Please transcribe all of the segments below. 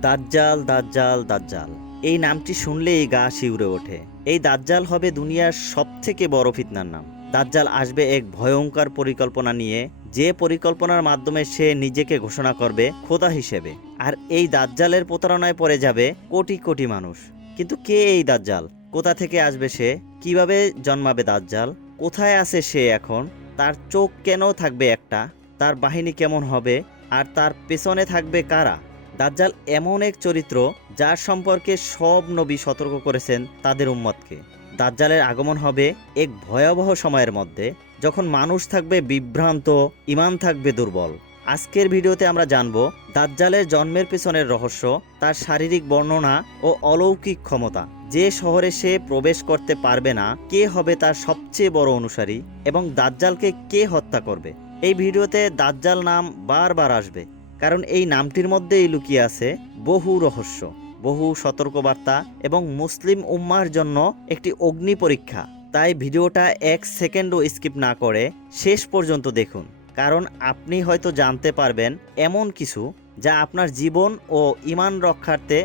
দাজ্জাল দাজ্জাল দাজ্জাল। এই নামটি শুনলেই গা শিউরে ওঠে। এই দাজ্জাল হবে দুনিয়ার সবথেকে বড় ফিতনার নাম। দাজ্জাল আসবে এক ভয়ঙ্কর পরিকল্পনা নিয়ে, যে পরিকল্পনার মাধ্যমে সে নিজেকে ঘোষণা করবে খোদা হিসেবে। আর এই দাজ্জালের প্রতারণায় পড়ে যাবে কোটি কোটি মানুষ। কিন্তু কে এই দাজ্জাল? কোথা থেকে আসবে সে? কীভাবে জন্মাবে দাজ্জাল? কোথায় আছে সে এখন? তার চোখ কেন থাকবে একটা? তার বাহিনী কেমন হবে? আর তার পেছনে থাকবে কারা? দাজ্জাল এমন এক চরিত্র যার সম্পর্কে সব নবী সতর্ক করেছেন তাদের উম্মতকে। দাজ্জালের আগমন হবে এক ভয়াবহ সময়ের মধ্যে, যখন মানুষ থাকবে বিভ্রান্ত ইমান থাকবে দুর্বল। আজকের ভিডিওতে আমরা জানব দাজ্জালের জন্মের পেছনের রহস্য, তার শারীরিক বর্ণনা ও অলৌকিক ক্ষমতা। যে শহরে সে প্রবেশ করতে পারবে না, কে হবে তার সবচেয়ে বড় অনুসারী এবং দাজ্জালকে কে হত্যা করবে? এই ভিডিওতে দাজ্জাল নাম বারবার আসবে। কারণ এই নামটির মধ্যেই লুকিয়ে আছে বহু রহস্য, বহু সতর্কবার্তা এবং মুসলিম উম্মার জন্য একটি অগ্নি পরীক্ষা। তাই ভিডিওটা এক সেকেন্ডও স্কিপ না করে শেষ পর্যন্ত দেখুন, কারণ আপনি হয়তো জানতে পারবেন এমন কিছু যা আপনার জীবন ও ইমান রক্ষার্থে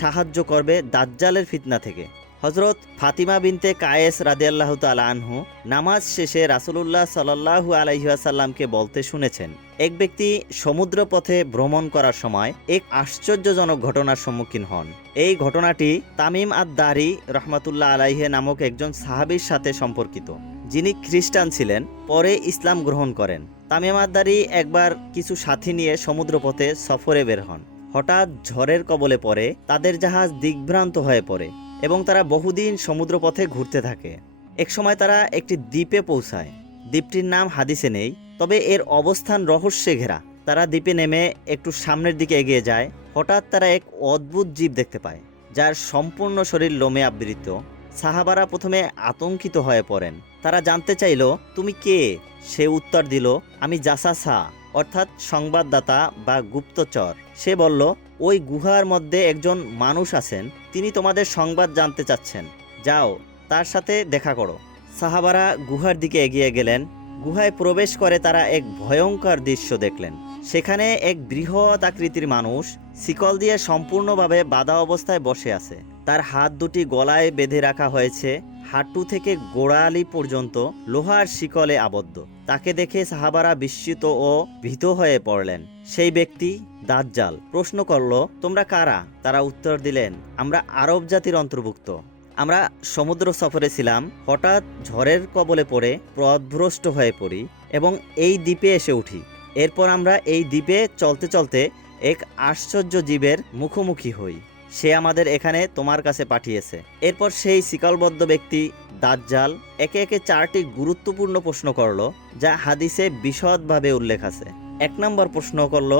সাহায্য করবে দাজ্জালের ফিতনা থেকে। হজরত ফাতিমা বিনতে কায়েস রাদিয়াল্লাহু তাআলা আনহু নামাজ শেষে রাসূলুল্লাহ সাল্লাল্লাহু আলাইহাসাল্লামকে বলতে শুনেছেন, এক ব্যক্তি সমুদ্র পথে ভ্রমণ করার সময় এক আশ্চর্যজনক ঘটনার সম্মুখীন হন। এই ঘটনাটি তামিম আদ দারি রহমাতুল্লাহ আলাইহে নামক একজন সাহাবীর সাথে সম্পর্কিত। যিনি খ্রিস্টান ছিলেন, পরে ইসলাম গ্রহণ করেন। তামিম আদ দারি একবার কিছু সাথী নিয়ে সমুদ্রপথে সফরে বের হন। হঠাৎ ঝড়ের কবলে পড়ে, তাদের জাহাজ দিগ্ভ্রান্ত হয়ে পড়ে। এবং তারা বহুদিন সমুদ্রপথে ঘুরতে থাকে। একসময় তারা একটি দ্বীপে পৌঁছায়। দ্বীপটির নাম হাদিসে নেই, তবে এর অবস্থান রহস্যে ঘেরা। তারা দ্বীপে নেমে একটু সামনের দিকে এগিয়ে যায়। হঠাৎ তারা এক অদ্ভুত জীব দেখতে পায়, যার সম্পূর্ণ শরীর লোমে আবৃত। সাহাবারা প্রথমে আতঙ্কিত হয়ে পড়েন। তারা জানতে চাইল, তুমি কে? সে উত্তর দিল, আমি জাসাসা, অর্থাৎ সংবাদদাতা বা গুপ্তচর। সে বলল ওই গুহার মধ্যে একজন মানুষ আছেন, তিনি তোমাদের সংবাদ জানতে চাচ্ছেন। যাও, তার সাথে দেখা করো। সাহাবারা গুহার দিকে এগিয়ে গেলেন। গুহায় প্রবেশ করে তারা এক ভয়ঙ্কর দৃশ্য দেখলেন। সেখানে এক বৃহৎ আকৃতির মানুষ শিকল দিয়ে সম্পূর্ণভাবে বাধা অবস্থায় বসে আছে। তার হাত দুটি গলায় বেঁধে রাখা হয়েছে। হাঁটু থেকে গোড়ালি পর্যন্ত লোহার শিকলে আবদ্ধ। তাকে দেখে সাহাবারা বিস্মিত ও ভীত হয়ে পড়লেন। সেই ব্যক্তি দাজ্জাল প্রশ্ন করল, তোমরা কারা? তারা উত্তর দিলেন, আমরা আরব জাতির অন্তর্ভুক্ত। আমরা সমুদ্র সফরে ছিলাম, হঠাৎ ঝড়ের কবলে পড়ে পথভ্রষ্ট হয়ে পড়ি এবং এই দ্বীপে এসে উঠি। এরপর আমরা এই দ্বীপে চলতে চলতে এক আশ্চর্য জীবের মুখোমুখি হই। সে আমাদের এখানে তোমার কাছে পাঠিয়েছে। এরপর সেই শিকলবদ্ধ ব্যক্তি দাজ্জাল একে একে চারটি গুরুত্বপূর্ণ প্রশ্ন করল, যা হাদিসে বিশদভাবে উল্লেখ আছে। এক নম্বর প্রশ্ন করল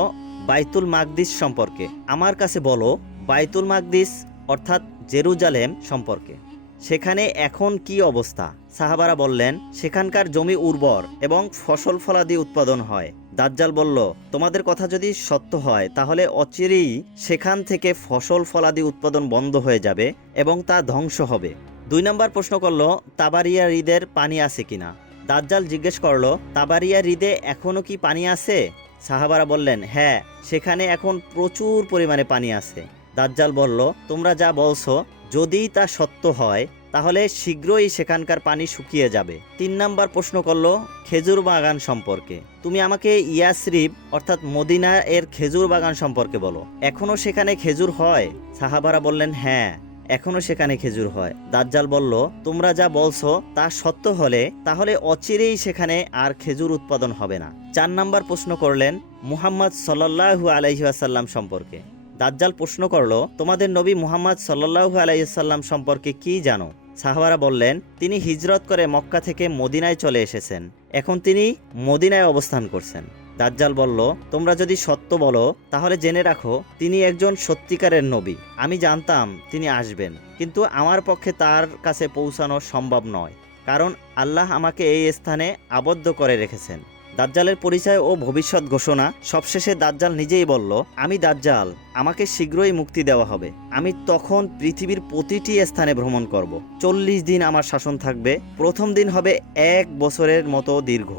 বাইতুল মাকদিস সম্পর্কে। আমার কাছে বলো, বাইতুল মাকদিস অর্থাৎ জেরুজালেম সম্পর্কে। সেখানে এখন কি অবস্থা? সাহাবারা বললেন, সেখানকার জমি উর্বর এবং ফসল ফলাদি উৎপাদন হয়। দাজ্জাল বলল, তোমাদের কথা যদি সত্য হয়, তাহলে অচিরেই সেখান থেকে ফসল ফলাদি উৎপাদন বন্ধ হয়ে যাবে এবং তা ধ্বংস হবে। দুই নম্বর প্রশ্ন করল, তাবারিয়া হ্রদের পানি আছে কিনা? দাজ্জাল জিজ্ঞেস করল, তাবারিয়া হ্রদে এখনও কি পানি আছে? সাহাবারা বললেন হ্যাঁ সেখানে এখন প্রচুর পরিমাণে পানি আছে। দাজ্জাল বলল, তোমরা যা বলছো, যদি তা সত্য হয়, তাহলে শীঘ্রই সেখানকার পানি শুকিয়ে যাবে। তিন নাম্বার প্রশ্ন করল, খেজুর বাগান সম্পর্কে? তুমি আমাকে ইয়াসরিব, অর্থাৎ মদিনা এর খেজুর বাগান সম্পর্কে বলো। এখনও সেখানে খেজুর হয়? সাহাবারা বললেন হ্যাঁ। এখনও সেখানে খেজুর হয়। দাজ্জাল বলল, তোমরা যা বলছো তা সত্য হলে তাহলে অচিরেই সেখানে আর খেজুর উৎপাদন হবে না। চার নাম্বার প্রশ্ন করলেন মুহাম্মদ সাল্লাহু আলাইহাসাল্লাম সম্পর্কে। দাজ্জাল প্রশ্ন করল, তোমাদের নবী মুহাম্মদ সাল্লাহু আলাইসাল্লাম সম্পর্কে কি জানো? সাহাবারা বললেন, তিনি হিজরত করে মক্কা থেকে মদিনায় চলে এসেছেন। এখন তিনি মদিনায় অবস্থান করছেন। দাজ্জাল বলল, তোমরা যদি সত্য বলো, তাহলে জেনে রাখো, তিনি একজন সত্যিকারের নবী। আমি জানতাম তিনি আসবেন, কিন্তু আমার পক্ষে তার কাছে পৌঁছানো সম্ভব নয়, কারণ আল্লাহ আমাকে এই স্থানে আবদ্ধ করে রেখেছেন। দাজ্জালের পরিচয় ও ভবিষ্যৎ ঘোষণা সবশেষে দাজ্জাল নিজেই বলল, আমি দাজ্জাল, আমাকে শীঘ্রই মুক্তি দেওয়া হবে। আমি তখন পৃথিবীর প্রতিটি স্থানে ভ্রমণ করব। চল্লিশ দিন আমার শাসন থাকবে, প্রথম দিন হবে এক বছরের মতো দীর্ঘ।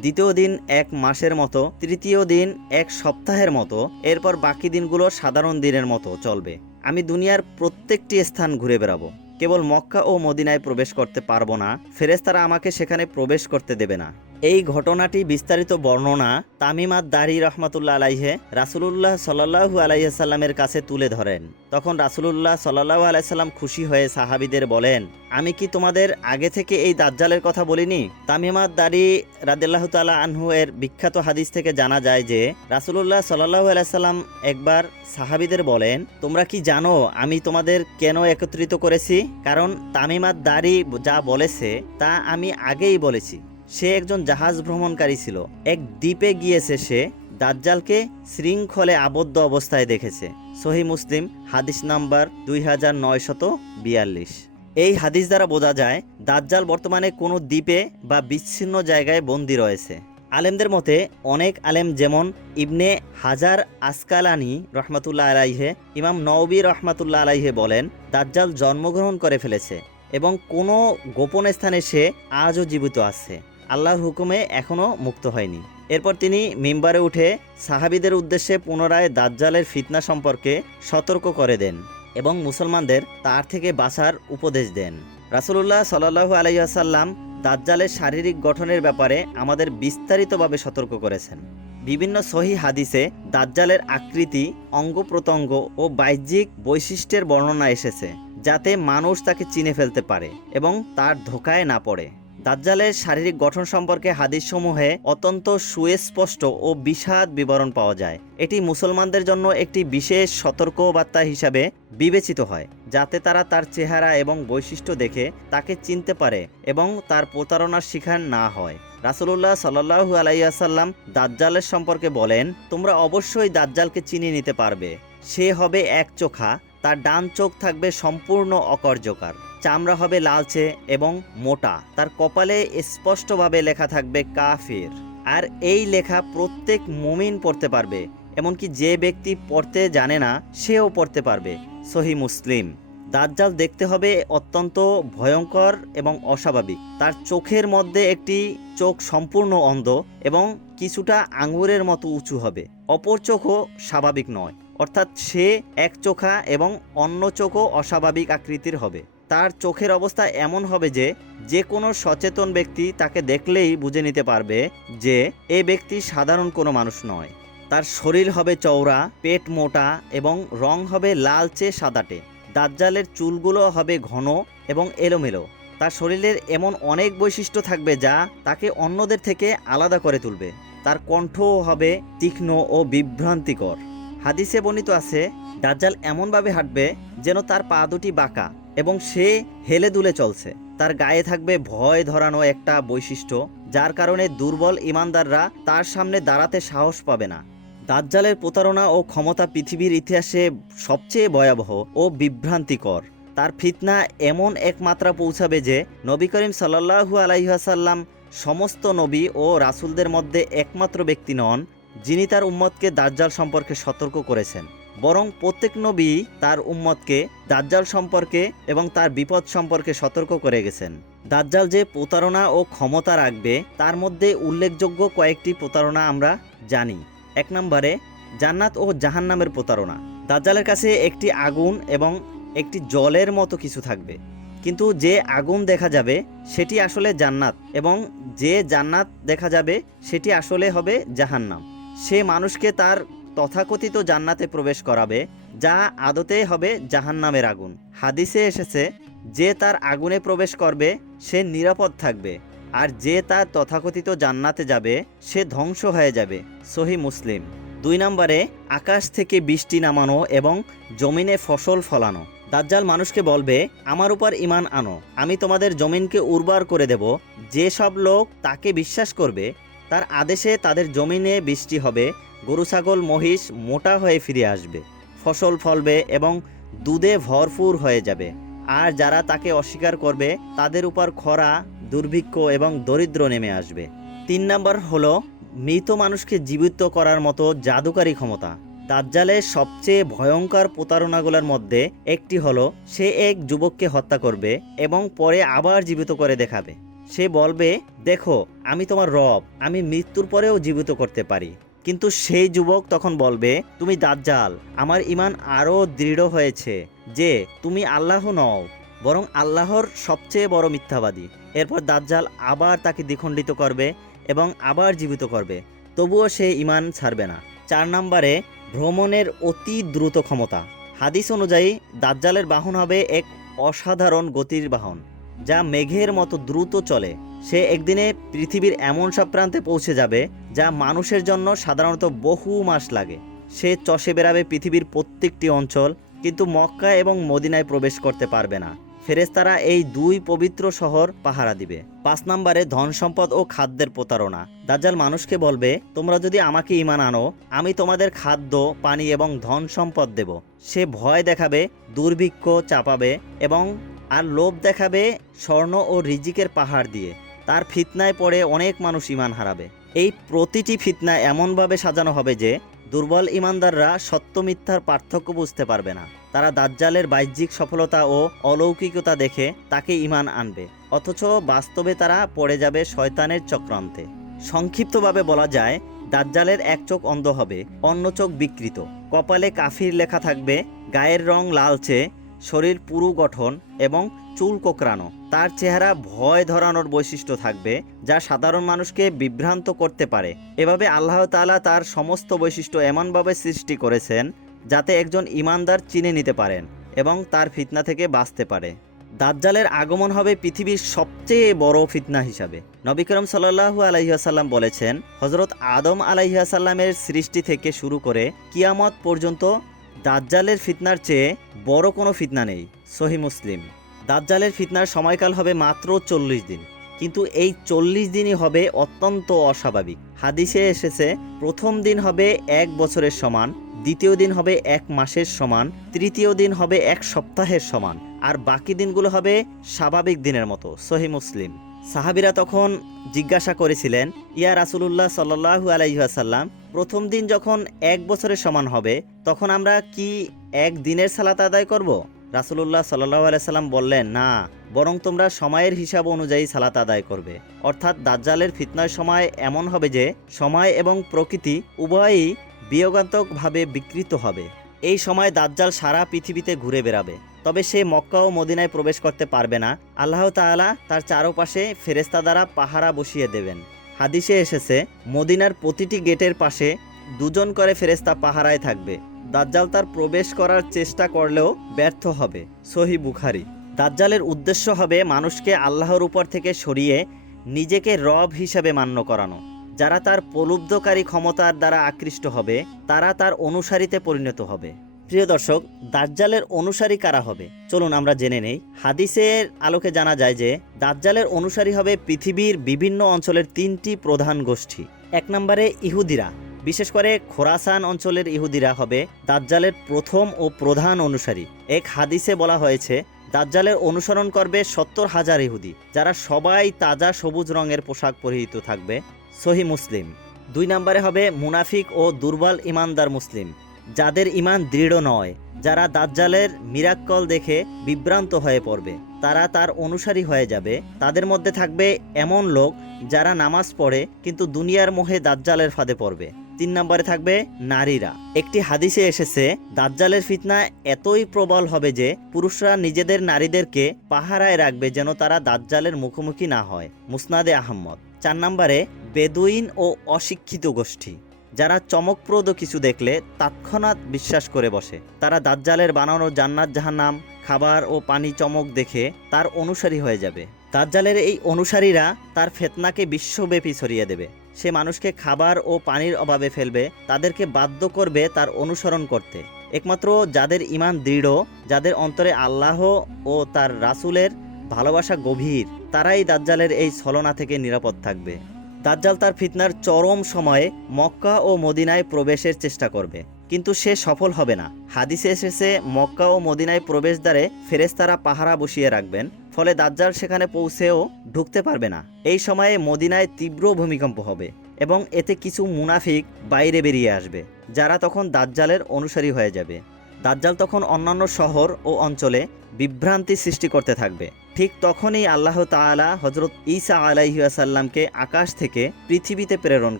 দ্বিতীয় দিন এক মাসের মতো, তৃতীয় দিন এক সপ্তাহের মতো, এরপর বাকি দিনগুলো সাধারণ দিনের মতো চলবে। আমি দুনিয়ার প্রত্যেকটি স্থান ঘুরে বেড়াবো। কেবল মক্কা ও মদিনায় প্রবেশ করতে পারব না ফেরেস্তারা আমাকে সেখানে প্রবেশ করতে দেবে না। এই ঘটনাটি বিস্তারিত বর্ণনা তামিমাদ দারি রহমাতুল্লাহ আলাইহে রাসুলুল্লাহ সাল্লাহু আলাইসাল্লামের কাছে তুলে ধরেন। তখন রাসুলুল্লাহ সাল্লাহু আলাইসাল্লাম খুশি হয়ে সাহাবিদের বলেন, আমি কি তোমাদের আগে থেকে এই দাজ্জালের কথা বলিনি? তামিমাদ দারি রাদিল্লাহ তালা আনহু এর বিখ্যাত হাদিস থেকে জানা যায় যে, রাসুলুল্লাহ সাল্লাহু আলাইসাল্লাম একবার সাহাবিদের বলেন, তোমরা কি জানো আমি তোমাদের কেন একত্রিত করেছি? কারণ তামিমাদ দারি যা বলেছে তা আমি আগেই বলেছি। সে একজন জাহাজ ভ্রমণকারী ছিল। এক দ্বীপে গিয়েছে সে, দাজ্জালকে শৃঙ্খলে আবদ্ধ অবস্থায় দেখেছে। সহি মুসলিম, হাদিস নাম্বার দুই হাজার নয়শত বিয়াল্লিশ। এই হাদিস দ্বারা বোঝা যায়, দাজ্জাল বর্তমানে কোনো দ্বীপে বা বিচ্ছিন্ন জায়গায় বন্দী রয়েছে। আলেমদের মতে, অনেক আলেম যেমন ইবনে হাজার আসকালানি রহমাতুল্লাহ আলাইহে, ইমাম নওবী রহমাতুল্লাহ আলাইহে বলেন, দাজ্জাল জন্মগ্রহণ করে ফেলেছে এবং কোনো গোপন স্থানে সে আজও জীবিত আছে। আল্লাহর হুকুমে এখনও মুক্ত হয়নি। এরপর তিনি মিম্বারে উঠে সাহাবিদের উদ্দেশ্যে পুনরায় দাজ্জালের ফিতনা সম্পর্কে সতর্ক করে দেন এবং মুসলমানদের তার থেকে বাঁচার উপদেশ দেন। রাসুলুল্লাহ সাল্লাহু আলাইসাল্লাম দাজ্জালের শারীরিক গঠনের ব্যাপারে আমাদের বিস্তারিতভাবে সতর্ক করেছেন। বিভিন্ন সহি হাদিসে দাজ্জালের আকৃতি, অঙ্গ প্রত্যঙ্গ ও বাহ্যিক বৈশিষ্ট্যের বর্ণনা এসেছে, যাতে মানুষ তাকে চিনে ফেলতে পারে এবং তার ধোকায় না পড়ে। দাজ্জালের শারীরিক গঠন সম্পর্কে হাদিসসমূহে অত্যন্ত সুস্পষ্ট ও বিষাদ বিবরণ পাওয়া যায়। এটি মুসলমানদের জন্য একটি বিশেষ সতর্কবার্তা হিসাবে বিবেচিত হয়, যাতে তারা তার চেহারা এবং বৈশিষ্ট্য দেখে তাকে চিনতে পারে এবং তার প্রতারণার শিকার না হয়। রাসুলুল্লাহ সাল্লাহু আলাইসাল্লাম দাজ্জালের সম্পর্কে বলেন, তোমরা অবশ্যই দাজ্জালকে চিনে নিতে পারবে। সে হবে এক চোখা তার ডান চোখ থাকবে সম্পূর্ণ অকর্যকার। চামড়া হবে লালচে এবং মোটা। তার কপালে স্পষ্টভাবে লেখা থাকবে কাফির। আর এই লেখা প্রত্যেক মুমিন পড়তে পারবে, এমনকি যে ব্যক্তি পড়তে জানে না, সেও পড়তে পারবে। সহি মুসলিম। দাজ্জাল দেখতে হবে অত্যন্ত ভয়ঙ্কর এবং অস্বাভাবিক। তার চোখের মধ্যে একটি চোখ সম্পূর্ণ অন্ধ এবং কিছুটা আঙুরের মতো উঁচু হবে। অপর চোখও স্বাভাবিক নয়। অর্থাৎ সে এক চোখা এবং অন্য চোখও অস্বাভাবিক আকৃতির হবে। তার চোখের অবস্থা এমন হবে যে যে কোনো সচেতন ব্যক্তি তাকে দেখলেই বুঝে নিতে পারবে যে, এ ব্যক্তি সাধারণ কোনো মানুষ নয়। তার শরীর হবে চওড়া, পেট মোটা এবং রং হবে লালচে সাদাটে। দাজ্জালের চুলগুলো হবে ঘন এবং এলোমেলো। তার শরীরের এমন অনেক বৈশিষ্ট্য থাকবে যা তাকে অন্যদের থেকে আলাদা করে তুলবে। তার কণ্ঠও হবে তীক্ষ্ণ ও বিভ্রান্তিকর। হাদিসে বর্ণিত আছে, দাজ্জাল এমনভাবে হাঁটবে যেন তার পা দুটি বাঁকা এবং সে হেলে দুলে চলছে। তার গায়ে থাকবে ভয় ধরানো একটা বৈশিষ্ট্য, যার কারণে দুর্বল ইমানদাররা তার সামনে দাঁড়াতে সাহস পাবে না। দাজ্জালের প্রতারণা ও ক্ষমতা পৃথিবীর ইতিহাসে সবচেয়ে ভয়াবহ ও বিভ্রান্তিকর। তার ফিতনা এমন এক মাত্রা পৌঁছাবে যে, নবী করিম সাল্লাহু আলাইহাসাল্লাম সমস্ত নবী ও রাসুলদের মধ্যে একমাত্র ব্যক্তি নন যিনি তার উম্মতকে দাজ্জাল সম্পর্কে সতর্ক করেছেন, বরং প্রত্যেক নবী তার উম্মতকে দাজ্জাল সম্পর্কে এবং তার বিপদ সম্পর্কে সতর্ক করে গেছেন। দাজ্জাল যে প্রতারণা ও ক্ষমতা রাখবে, তার মধ্যে উল্লেখযোগ্য কয়েকটি প্রতারণা আমরা জানি। এক নম্বরে, জান্নাত ও জাহান্নামের প্রতারণা। দাজ্জালের কাছে একটি আগুন এবং একটি জলের মতো কিছু থাকবে। কিন্তু যে আগুন দেখা যাবে, সেটি আসলে জান্নাত এবং যে জান্নাত দেখা যাবে, সেটি আসলে হবে জাহান্নাম। সে মানুষকে তার তথাকথিত জান্নাতে প্রবেশ করাবে, যা আদতে হবে জাহান্নামের আগুন। হাদিসে এসেছে, যে তার আগুনে প্রবেশ করবে, সে নিরাপদ থাকবে, আর যে তার তথাকথিত জান্নাতে যাবে, সে ধ্বংস হয়ে যাবে। সহি মুসলিম। দুই নম্বরে, আকাশ থেকে বৃষ্টি নামানো এবং জমিনে ফসল ফলানো। দাজ্জাল মানুষকে বলবে, আমার উপর ইমান আনো, আমি তোমাদের জমিনকে উর্বর করে দেব যেসব লোক তাকে বিশ্বাস করবে তার আদেশে তাদের জমিনে বৃষ্টি হবে গরু ছাগল মহিষ মোটা হয়ে ফিরে আসবে, ফসল ফলবে এবং দুধে ভরপুর হয়ে যাবে। আর যারা তাকে অস্বীকার করবে, তাদের উপর খরা, দুর্ভিক্ষ এবং দরিদ্র নেমে আসবে। তিন নম্বর হলো, মৃত মানুষকে জীবিত করার মতো জাদুকারী ক্ষমতা। দাজ্জালের সবচেয়ে ভয়ঙ্কর প্রতারণাগুলোর মধ্যে একটি হলো, সে এক যুবককে হত্যা করবে এবং পরে আবার জীবিত করে দেখাবে। সে বলবে, দেখো, আমি তোমার রব, আমি মৃত্যুর পরেও জীবিত করতে পারি। কিন্তু সেই যুবক তখন বলবে, তুমি দাজ্জাল, আমার ইমান আরও দৃঢ় হয়েছে যে তুমি আল্লাহ নও, বরং আল্লাহর সবচেয়ে বড় মিথ্যাবাদী। এরপর দাজ্জাল আবার তাকে দ্বিখণ্ডিত করবে এবং আবার জীবিত করবে। তবুও সে ইমান ছাড়বে না। চার নম্বরে, ভ্রমণের অতি দ্রুত ক্ষমতা। হাদিস অনুযায়ী, দাজ্জালের বাহন হবে এক অসাধারণ গতির বাহন। যা মেঘের মতো দ্রুত চলে। সে একদিনে পৃথিবীর এমন সব প্রান্তে পৌঁছে যাবে যা মানুষের জন্য সাধারণত বহু মাস লাগে। সে চষে বেড়াবে পৃথিবীর প্রত্যেকটি অঞ্চল, কিন্তু মক্কা এবং মদিনায় প্রবেশ করতে পারবে না। ফেরেস্তারা এই দুই পবিত্র শহর পাহারা দিবে। পাঁচ নম্বরে ধন সম্পদ ও খাদ্যের প্রতারণা। দাজ্জাল মানুষকে বলবে, তোমরা যদি আমাকে ইমান আনো, আমি তোমাদের খাদ্য, পানি এবং ধন সম্পদ দেব। সে ভয় দেখাবে, দুর্ভিক্ষ চাপাবে এবং আর লোভ দেখাবে স্বর্ণ ও রিজিকের পাহাড় দিয়ে। তার ফিতনায় পড়ে অনেক মানুষ ইমান হারাবে। এই প্রতিটি ফিতনা এমনভাবে সাজানো হবে যে, দুর্বল ইমানদাররা সত্য মিথ্যার পার্থক্য বুঝতে পারবে না। তারা দাজ্জালের বাহ্যিক সফলতা ও অলৌকিকতা দেখে তাকে ইমান আনবে। অথচ বাস্তবে তারা পড়ে যাবে শয়তানের চক্রান্তে। সংক্ষিপ্তভাবে বলা যায়, দাজ্জালের এক চোখ অন্ধ হবে, অন্য চোখ বিকৃত। কপালে কাফির লেখা থাকবে, গায়ের রং লালচে শরীর পুরু গঠন এবং চুল কোকড়ানো তার চেহারা ভয় ধরানোর বৈশিষ্ট্য থাকবে, যা সাধারণ মানুষকে বিভ্রান্ত করতে পারে। এভাবে আল্লাহ তাআলা তার সমস্ত বৈশিষ্ট্য এমনভাবে সৃষ্টি করেছেন, যাতে একজন ইমানদার চিনে নিতে পারেন এবং তার ফিতনা থেকে বাঁচতে পারে। দাজ্জালের আগমন হবে পৃথিবীর সবচেয়ে বড় ফিতনা হিসাবে। নবী করম সাল্লাহু আলাইহাসাল্লাম বলেছেন হজরত আদম আলাইহাসাল্লামের সৃষ্টি থেকে শুরু করে কিয়ামত পর্যন্ত দাজ্জালের ফিতনার চেয়ে বড় কোনো ফিতনা নেই, সহি মুসলিম। দাজ্জালের ফিতনার সময়কাল হবে মাত্র চল্লিশ দিন। কিন্তু এই চল্লিশ দিনই হবে অত্যন্ত অস্বাভাবিক। হাদিসে এসেছে, প্রথম দিন হবে এক বছরের সমান, দ্বিতীয় দিন হবে এক মাসের সমান, তৃতীয় দিন হবে এক সপ্তাহের সমান, আর বাকি দিনগুলো হবে স্বাভাবিক দিনের মতো, সহি মুসলিম। সাহাবিরা তখন জিজ্ঞাসা করেছিলেন, ইয়া রাসুলুল্লাহ সাল্লাহু আলাইসাল্লাম প্রথম দিন যখন এক বছরের সমান হবে, তখন আমরা কি এক দিনের সালাত আদায় করব? রাসুলুল্লাহ সাল্লাহ আলাইসাল্লাম বললেন, না, বরং তোমরা সময়ের হিসাব অনুযায়ী সালাত আদায় করবে। অর্থাৎ দাজ্জালের ফিতনার সময় এমন হবে যে, সময় এবং প্রকৃতি উভয়ই বিয়োগান্তকভাবে বিকৃত হবে। এই সময় দাজ্জাল সারা পৃথিবীতে ঘুরে বেড়াবে। তবে সে মক্কা ও মদিনায় প্রবেশ করতে পারবে না। আল্লাহ তাআলা তার চারপাশে ফেরেস্তা দ্বারা পাহারা বসিয়ে দেবেন। হাদিসে এসেছে, মদিনার প্রতিটি গেটের পাশে দুজন করে ফেরেস্তা পাহারায় থাকবে। দাজ্জাল তার প্রবেশ করার চেষ্টা করলেও ব্যর্থ হবে। সহি বুখারি। দাজ্জালের উদ্দেশ্য হবে মানুষকে আল্লাহর উপর থেকে সরিয়ে নিজেকে রব হিসাবে মান্য করানো। যারা তার প্রলুব্ধকারী ক্ষমতার দ্বারা আকৃষ্ট হবে, তারা তার অনুসারীতে পরিণত হবে। প্রিয় দর্শক, দাজ্জালের অনুসারী কারা হবে? চলুন আমরা জেনে নেই। হাদিসের আলোকে জানা যায় যে, দাজ্জালের অনুসারী হবে পৃথিবীর বিভিন্ন অঞ্চলের তিনটি প্রধান গোষ্ঠী। এক নম্বরে ইহুদিরা। বিশেষ করে খোরাসান অঞ্চলের ইহুদিরা হবে দাজ্জালের প্রথম ও প্রধান অনুসারী। এক হাদিসে বলা হয়েছে, দাজ্জালের অনুসরণ করবে সত্তর হাজার ইহুদি, যারা সবাই তাজা সবুজ রঙের পোশাক পরিহিত থাকবে। সহি মুসলিম। দুই নম্বরে হবে মুনাফিক ও দুর্বল ইমানদার মুসলিম। যাদের ইমান দৃঢ় নয়, যারা দাজ্জালের মিরাক্কল দেখে বিভ্রান্ত হয়ে পড়বে, তারা তার অনুসারী হয়ে যাবে। তাদের মধ্যে থাকবে এমন লোক যারা নামাজ পড়ে কিন্তু দুনিয়ার মোহে দাজ্জালের ফাঁদে পড়বে। তিন নম্বরে থাকবে নারীরা। একটি হাদিসে এসেছে, দাজ্জালের ফিতনা এতই প্রবল হবে যে পুরুষরা নিজেদের নারীদেরকে পাহারায় রাখবে যেন তারা দাজ্জালের মুখোমুখি না হয়। মুসনাদে আহম্মদ। চার নম্বরে, বেদুইন ও অশিক্ষিত গোষ্ঠী। যারা চমকপ্রদ কিছু দেখলে তৎক্ষণাৎ বিশ্বাস করে বসে। তারা দাজ্জালের বানানো জান্নাত জাহান্নাম, খাবার ও পানি চমক দেখে তার অনুসারী হয়ে যাবে। দাজ্জালের এই অনুসারীরা তার ফেতনাকে বিশ্বব্যাপী ছড়িয়ে দেবে। সে মানুষকে খাবার ও পানির অভাবে ফেলবে, তাদেরকে বাধ্য করবে তার অনুসরণ করতে। একমাত্র যাদের ইমান দৃঢ়, যাদের অন্তরে আল্লাহ ও তার রাসূলের ভালোবাসা গভীর, তারাই দাজ্জালের এই ছলনা থেকে নিরাপদ থাকবে। দাজ্জাল তার ফিতনার চরম সময়ে মক্কা ও মদিনায় প্রবেশের চেষ্টা করবে। কিন্তু সে সফল হবে না। হাদিসে এসেছে, মক্কা ও মদিনায় প্রবেশদ্বারে ফেরেস্তারা পাহারা বসিয়ে রাখবেন, ফলে দাজ্জাল সেখানে পৌঁছেও ঢুকতে পারবে না। এই সময়ে মদিনায় তীব্র ভূমিকম্প হবে এবং এতে কিছু মুনাফিক বাইরে বেরিয়ে আসবে, যারা তখন দাজ্জালের অনুসারী হয়ে যাবে। দাজ্জাল তখন অন্যান্য শহর ও অঞ্চলে বিভ্রান্তি সৃষ্টি করতে থাকবে। ঠিক তখনই আল্লাহ তাআলা হজরত ঈসা আলাইহাসাল্লামকে আকাশ থেকে পৃথিবীতে প্রেরণ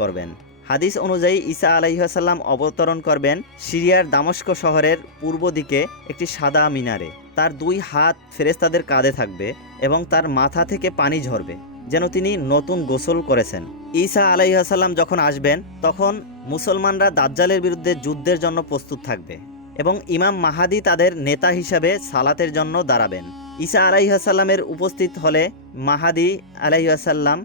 করবেন। হাদিস অনুযায়ী ঈসা আলাইহাসাল্লাম অবতরণ করবেন সিরিয়ার দামস্ক শহরের পূর্ব দিকে একটি সাদা মিনারে। তার দুই হাত ফেরেস্তাদের কাঁধে থাকবে এবং তার মাথা থেকে পানি ঝরবে, যেন তিনি নতুন গোসল করেছেন। ঈসা আলাইহাসাল্লাম যখন আসবেন, তখন মুসলমানরা দাজ্জালের বিরুদ্ধে যুদ্ধের জন্য প্রস্তুত থাকবে এবং ইমাম মাহাদি তাদের নেতা হিসাবে সালাতের জন্য দাঁড়াবেন। ঈসা আলাইহাসাল্লামের উপস্থিত হলে মাহাদি আলাইহাসাল্লাম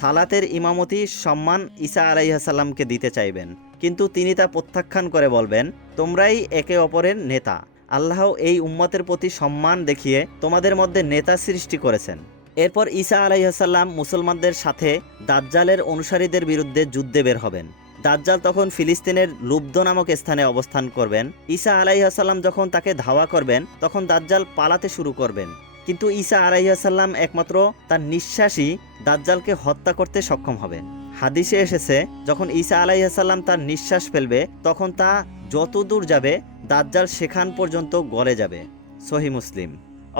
সালাতের ইমামতি সম্মান ঈসা আলাইহাসাল্লামকে দিতে চাইবেন। কিন্তু তিনি তা প্রত্যাখ্যান করে বলবেন, তোমরাই একে অপরের নেতা। আল্লাহ এই উম্মতের প্রতি সম্মান দেখিয়ে তোমাদের মধ্যে নেতা সৃষ্টি করেছেন। এরপর ঈসা আলাইহাসাল্লাম মুসলমানদের সাথে দাজ্জালের অনুসারীদের বিরুদ্ধে যুদ্ধে বের হবেন। দাজ্জাল তখন ফিলিস্তিনের লুব্ধ নামক স্থানে অবস্থান করবেন। ঈসা আলাইহাসাল্লাম যখন তাকে ধাওয়া করবেন, তখন দাজ্জাল পালাতে শুরু করবেন। কিন্তু ঈসা আলাইহাসাল্লাম একমাত্র তার নিঃশ্বাসই দাজ্জালকে হত্যা করতে সক্ষম হবেন হাদিসে এসেছে, যখন ঈসা আলাইহাসাল্লাম তার নিঃশ্বাস ফেলবে, তখন তা যত দূর যাবে, দাজ্জাল সেখান পর্যন্ত গলে যাবে। সহি মুসলিম।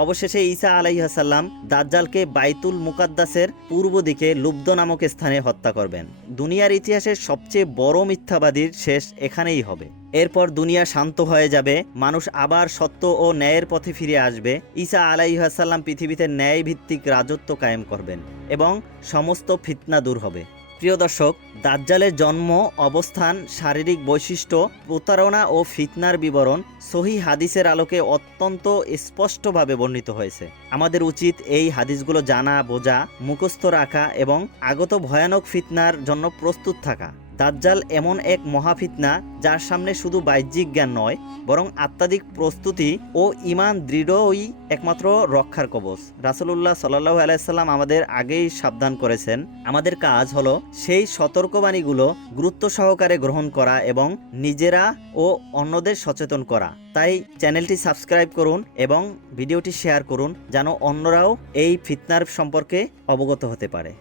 অবশেষে ঈসা আলাইহাসাল্লাম দাজ্জালকে বাইতুল মুকাদ্দাসের পূর্ব দিকে লুব্ধ নামক স্থানে হত্যা করবেন। দুনিয়ার ইতিহাসের সবচেয়ে বড় মিথ্যাবাদীর শেষ এখানেই হবে। এরপর দুনিয়া শান্ত হয়ে যাবে, মানুষ আবার সত্য ও ন্যায়ের পথে ফিরে আসবে। ঈসা আলাইহাসাল্লাম পৃথিবীতে ন্যায় ভিত্তিক রাজত্ব কায়েম করবেন এবং সমস্ত ফিতনা দূর হবে। প্রিয় দর্শক দাজ্জালের জন্ম, অবস্থান, শারীরিক বৈশিষ্ট্য, প্রতারণা ও ফিতনার বিবরণ সহি হাদিসের আলোকে অত্যন্ত স্পষ্টভাবে বর্ণিত হয়েছে। আমাদের উচিত এই হাদিসগুলো জানা, বোঝা, মুখস্থ রাখা এবং আগত ভয়ানক ফিতনার জন্য প্রস্তুত থাকা। দাজ্জাল এমন এক মহাফিতনা যার সামনে শুধু বাহ্যিক জ্ঞান নয়, বরং আত্মাধিক প্রস্তুতি ও ইমান দৃঢ়ই একমাত্র রক্ষার কবচ। রাসুলুল্লাহ সাল্লাহ আলাইসাল্লাম আমাদের আগেই সাবধান করেছেন, আমাদের কাজ হলো সেই সতর্কবাণীগুলো গুরুত্ব সহকারে গ্রহণ করা এবং নিজেরা ও অন্যদের সচেতন করা। তাই চ্যানেলটি সাবস্ক্রাইব করুন এবং ভিডিওটি শেয়ার করুন যেন অন্যরাও এই ফিতনার সম্পর্কে অবগত হতে পারে।